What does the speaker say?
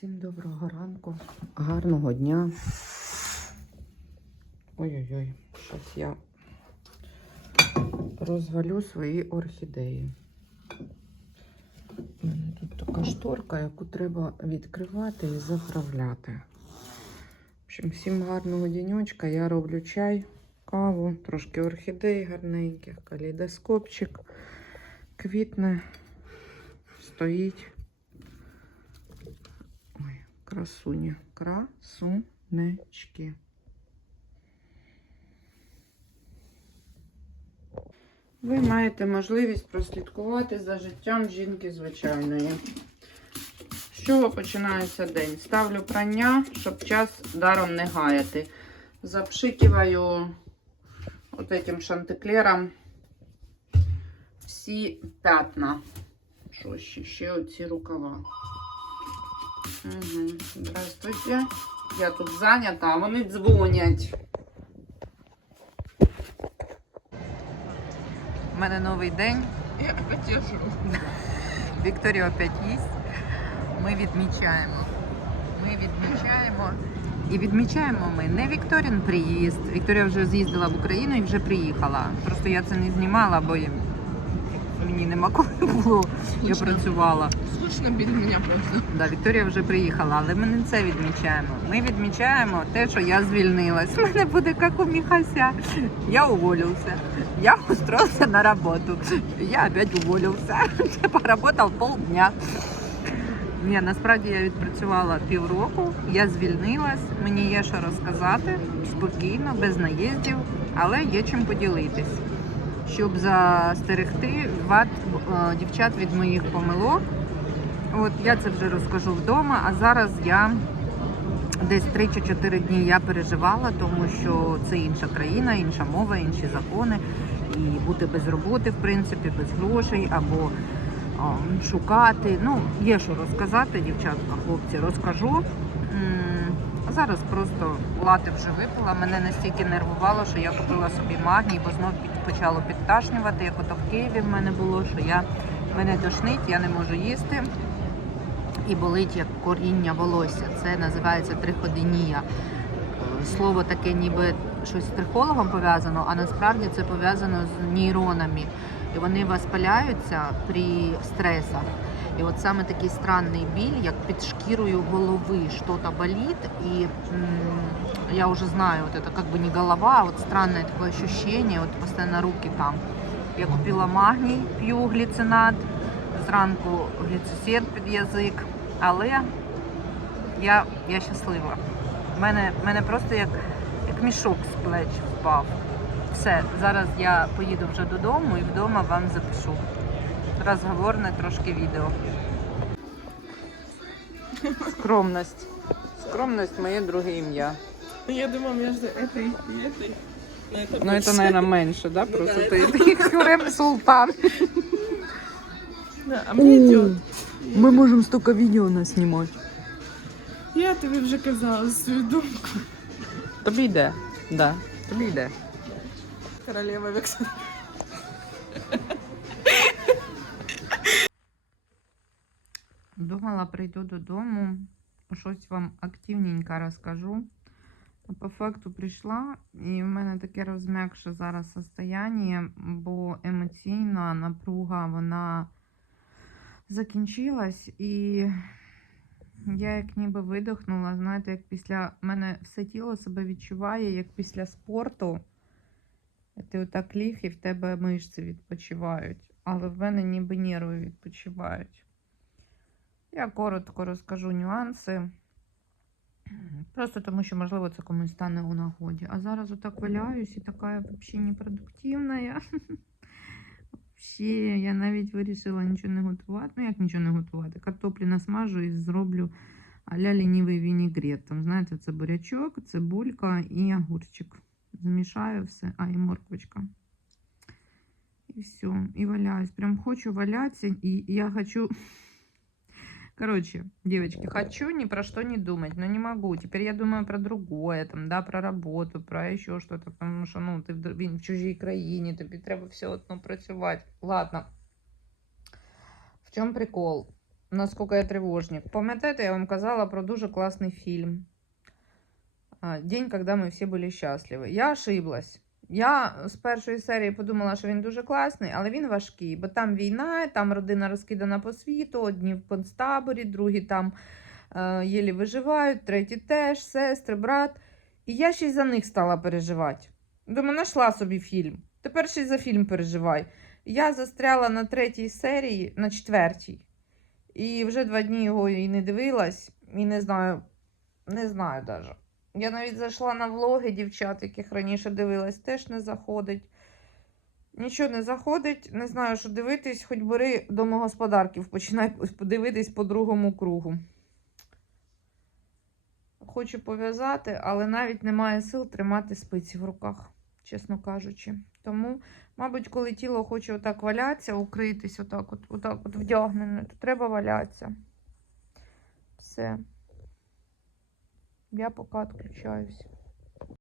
Всім доброго ранку, гарного дня. Ой-ой-ой, щось я розвалю свої орхідеї. У мене тут така шторка, яку треба відкривати і заправляти. В общем, всім гарного діньочка. Я роблю чай, каву, трошки орхідей гарненьких, калейдоскопчик, квітне, стоїть. Ой, красуня. Красунечки. Ви маєте можливість прослідкувати за життям жінки звичайної. З чого починається день? Ставлю прання, щоб час даром не гаяти. Запшикиваю от этим шантиклером всі пятна. Що ще? Ще оці рукава. Угу. Здравствуйте. Я тут зайнята, а вони дзвонять. У мене новий день. Я потешу. Вікторія опять їсть. Ми відмічаємо. Ми відмічаємо. І відмічаємо ми не Вікторін приїзд. Вікторія вже з'їздила в Україну і вже приїхала. Просто я це не знімала, бо мені нема коли було. Я працювала. Скучно без меня просто. Да, Вікторія вже приїхала, але ми не це відмічаємо. Ми відмічаємо те, що я звільнилась. У мене буде як у Міхася. Я уволився. Я устроился на роботу. Я опять уволився. Я поработав полдня. Ні, насправді я відпрацювала півроку, я звільнилась, мені є що розказати спокійно, без наїздів, але є чим поділитись, щоб застерегти ват, е, дівчат від моїх помилок. От я це вже розкажу вдома, а зараз я десь 3 чи 4 дні я переживала, тому що це інша країна, інша мова, інші закони. І бути без роботи, в принципі, без грошей або а, шукати. Ну, є що розказати, дівчатка, хлопці, розкажу. А зараз просто лати вже випила. Мене настільки нервувало, що я купила собі магній, бо знов почало підташнювати, як ото в Києві в мене було, що я мене тошнить, я не можу їсти. І болить як коріння волосся. Це називається триходинія. Е, Слово таке, ніби щось з трихологом пов'язано, а насправді це пов'язано з нейронами. І вони воспаляються при стресах. І от саме такий странний біль, як під шкірою голови, що-то болить. І м, я вже знаю, вот это как не голова, а вот странное такое ощущение, от постійно руки там. Я купила магній, п'ю гліцинат, зранку гліцисет під язик, але я, я щаслива. У мене, мене просто як, як мішок з плеч впав. Все, зараз я поїду вже додому і вдома вам запишу. Розговорне трошки відео. Скромність. Скромність моє друге ім'я. Я думаю, между этой и этой. Но это Ну, это, больше. наверное, меньше, да? Ну Просто да, ты, ты Хюрем Султан. Да, а мне идет. Мы можем столько видео наснимать. Я тобі вже казала свою думку. Тобі йде. Да, тобі йде. Королева Векса. Думала, прийду додому, щось вам активненько розкажу. По факту прийшла, і в мене таке розм'якше зараз состояние, бо емоційна напруга вона закінчилась, і я як ніби видихнула. Знаєте, як після мене все тіло себе відчуває, як після спорту. Ти отак ліг і в тебе мишці відпочивають, але в мене ніби нерви відпочивають. Я коротко розкажу нюанси. Просто тому, що, можливо, це комусь стане у нагоді. А зараз отак валяюсь і така взагалі непродуктивна. Взагалі, я навіть вирішила нічого не готувати. Ну, як нічого не готувати? Картоплі насмажу і зроблю а-ля лінівий вінігрет. Там, знаєте, це бурячок, цибулька і огурчик. Змішаю все, а і морквочка. І все, і валяюсь. Прям хочу валятися, і я хочу... Короче, девочки, хочу ни про что не думать, но не могу. Теперь я думаю про другое, там, да, про работу, про еще что-то, потому що, ну, ти в, др- в чужій країні, тобі треба все одно працювати. Ладно. В чому прикол? наскільки я тривожник. Пам'ятаєте, я вам казала про дуже класний фільм. А, День, коли ми всі були щасливі. Я ошиблась. Я з першої серії подумала, що він дуже класний, але він важкий, бо там війна, там родина розкидана по світу, одні в концтаборі, другі там е, єлі виживають, треті теж, сестри, брат. І я ще й за них стала переживати. Думаю, знайшла собі фільм. Тепер ще й за фільм переживай. Я застряла на третій серії, на четвертій. І вже два дні його і не дивилась, і не знаю, не знаю даже. Я навіть зайшла на влоги дівчат, яких раніше дивилась, теж не заходить. Нічого не заходить, не знаю, що дивитись, хоч бери домогосподарків, починай подивитись по другому кругу. Хочу пов'язати, але навіть немає сил тримати спиці в руках, чесно кажучи. Тому, мабуть, коли тіло хоче отак валятися, укритись, отак от, отак от вдягнене, то треба валятися. Все. Я поки відключаюсь.